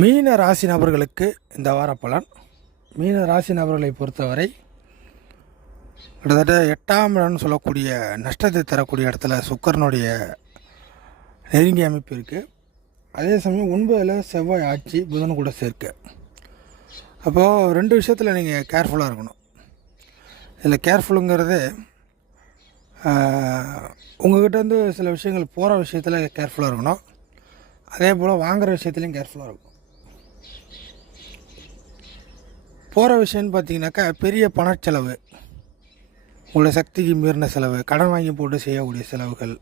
மீன ராசி நபர்களுக்கு இந்த வார பலன். மீன ராசி நபர்களை பொறுத்தவரை கிட்டத்தட்ட 8ஆம் இடம்னு சொல்லக்கூடிய நஷ்டத்தை தரக்கூடிய இடத்துல சுக்கிரனுடைய நெருங்கிய அமைப்பு இருக்குது. அதே சமயம் 9ல் செவ்வாய் ஆட்சி, புதன் கூட சேர்க்க. அப்போது 2 விஷயத்தில் நீங்கள் கேர்ஃபுல்லாக இருக்கணும். இதில் கேர்ஃபுல்லுங்கிறது உங்கள்கிட்டருந்து சில விஷயங்கள் போகிற விஷயத்தில் கேர்ஃபுல்லாக இருக்கணும். அதே போல் வாங்குகிற விஷயத்துலையும் கேர்ஃபுல்லாக இருக்கும். போகிற விஷயம்னு பார்த்தீங்கன்னாக்கா பெரிய பணச்செலவு, உங்களை சக்திக்கு மீறின செலவு, கடன் வாங்கி போட்டு செய்யக்கூடிய செலவுகள்,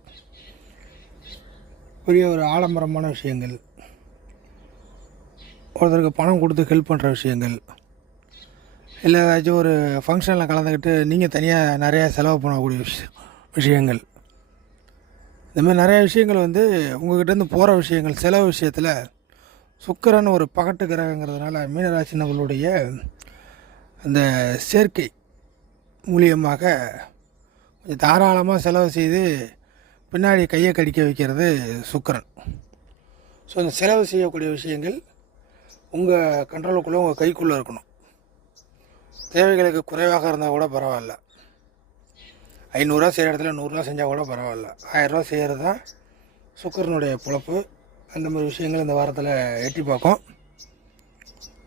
பெரிய ஒரு ஆடம்பரமான விஷயங்கள், ஒருத்தருக்கு பணம் கொடுத்து ஹெல்ப் பண்ணுற விஷயங்கள், இல்லை ஏதாச்சும் ஒரு ஃபங்க்ஷனில் கலந்துக்கிட்டு நீங்கள் தனியாக நிறையா செலவு பண்ணக்கூடிய விஷயங்கள், இந்தமாதிரி நிறையா விஷயங்கள் உங்கள்கிட்டருந்து போகிற விஷயங்கள், செலவு விஷயத்தில் சுக்கிரன் ஒரு பகட்டு கிரகங்கிறதுனால மீனராசி நபர்களுடைய அந்த சேர்க்கை மூலியமாக கொஞ்சம் தாராளமாக செலவு செய்து பின்னாடி கையை கடிக்க வைக்கிறது சுக்கிரன். ஸோ இந்த செலவு செய்யக்கூடிய விஷயங்கள் உங்கள் கண்ட்ரோலுக்குள்ளே, உங்கள் கைக்குள்ளே இருக்கணும். தேவைகளுக்கு குறைவாக இருந்தால் கூட பரவாயில்ல. 500 செய்கிற இடத்துல 100 செஞ்சால் கூட பரவாயில்ல. 1000 செய்கிறது தான் சுக்கிரனுடைய பொழப்பு. அந்த மாதிரி விஷயங்கள் இந்த வாரத்தில் எட்டி பார்க்கும்.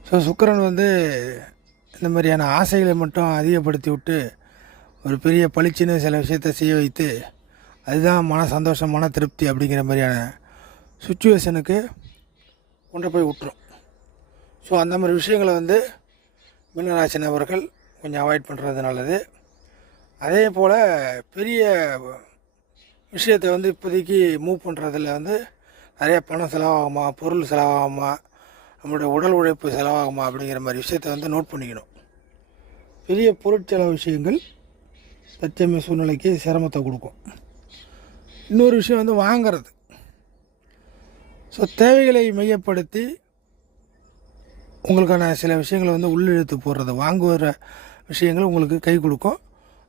ஸோ சுக்கிரன் இந்த மாதிரியான ஆசைகளை மட்டும் அதிகப்படுத்தி விட்டு ஒரு பெரிய பளிச்சுன்னு சில விஷயத்தை செய்ய வைத்து அதுதான் மன சந்தோஷம், மன திருப்தி அப்படிங்கிற மாதிரியான சுச்சுவேஷனுக்கு கொண்டு போய் விட்டுரும். ஸோ அந்த மாதிரி விஷயங்களை மீனராசி நபர்கள் கொஞ்சம் அவாய்ட் பண்ணுறது நல்லது. அதே போல் பெரிய விஷயத்தை இப்போதைக்கு மூவ் பண்ணுறதுல நிறைய பணம் செலவாகுமா, பொருள் செலவாகுமா, நம்மளுடைய உடல் உழைப்பு செலவாகுமா அப்படிங்கிற மாதிரி விஷயத்தை நோட் பண்ணிக்கணும். பெரிய பொருட்செலவு விஷயங்கள் தற்சமய சூழ்நிலைக்கு சிரமத்தை கொடுக்கும். இன்னொரு விஷயம் வாங்கிறது. ஸோ தேவைகளை மையப்படுத்தி உங்களுக்கான சில விஷயங்களை உள்ளிழுத்து போடுறது, வாங்குகிற விஷயங்கள் உங்களுக்கு கை கொடுக்கும்.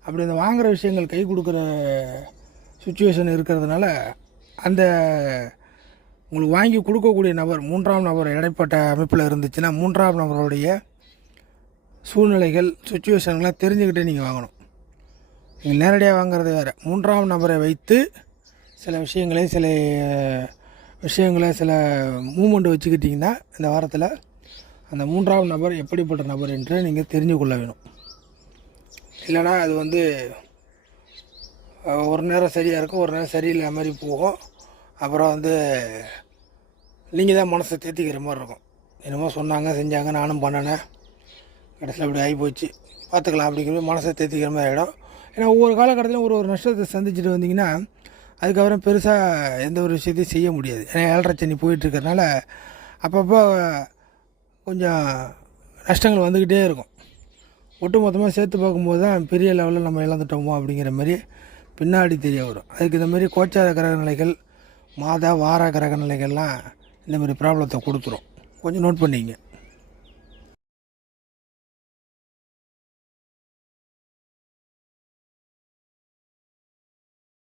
அப்படி அந்த வாங்குகிற விஷயங்கள் கை கொடுக்குற சுச்சுவேஷன் இருக்கிறதுனால அந்த உங்களுக்கு வாங்கி கொடுக்கக்கூடிய நபர் 3ஆம் நபர் இடைப்பட்ட அமைப்பில் இருந்துச்சுன்னா 3ஆம் நபருடைய சூழ்நிலைகள், சுச்சுவேஷன்கள்லாம் தெரிஞ்சுக்கிட்டே நீங்கள் வாங்கணும். நீங்கள் நேரடியாக வாங்குறது வேறு. 3ஆம் நபரை வைத்து சில விஷயங்களை சில மூமெண்ட் வச்சுக்கிட்டிங்கன்னா இந்த வாரத்தில் அந்த 3ஆம் நபர் எப்படிப்பட்ட நபர் என்று நீங்கள் தெரிஞ்சு கொள்ள வேணும். இல்லைனா அது ஒரு நேரம் சரியாக இருக்கும், ஒரு நேரம் சரியில்லாத மாதிரி போகும். அப்புறம் நீங்கள் தான் மனசை தேத்திக்கிற மாதிரி இருக்கும். என்னமோ சொன்னாங்க, செஞ்சாங்க, நானும் பண்ணினேன், கடைசியில் அப்படி ஆகி போச்சு, பார்த்துக்கலாம் அப்படிங்கிற மனசை தேத்திக்கிற மாதிரி ஆகிடும். ஏன்னா ஒவ்வொரு காலகட்டத்திலும் ஒரு நஷ்டத்தை சந்திச்சுட்டு வந்தீங்கன்னா அதுக்கப்புறம் பெருசாக எந்த ஒரு விஷயத்தையும் செய்ய முடியாது. ஏன்னா 7.5 சனி போயிட்டுருக்கறனால அப்பப்போ கொஞ்சம் நஷ்டங்கள் வந்துக்கிட்டே இருக்கும். ஒட்டு மொத்தமாக சேர்த்து பார்க்கும்போது தான் பெரிய லெவலில் நம்ம இழந்துட்டோமோ அப்படிங்கிற மாதிரி பின்னாடி தெரிய வரும். அதுக்கு இந்த மாதிரி கோச்சார கிரக நிலைகள், மாத வார கிரக நிலைகள்லாம் இந்த மாதிரி ப்ராப்ளத்தை கொடுத்துரும். கொஞ்சம் நோட் பண்ணிங்க.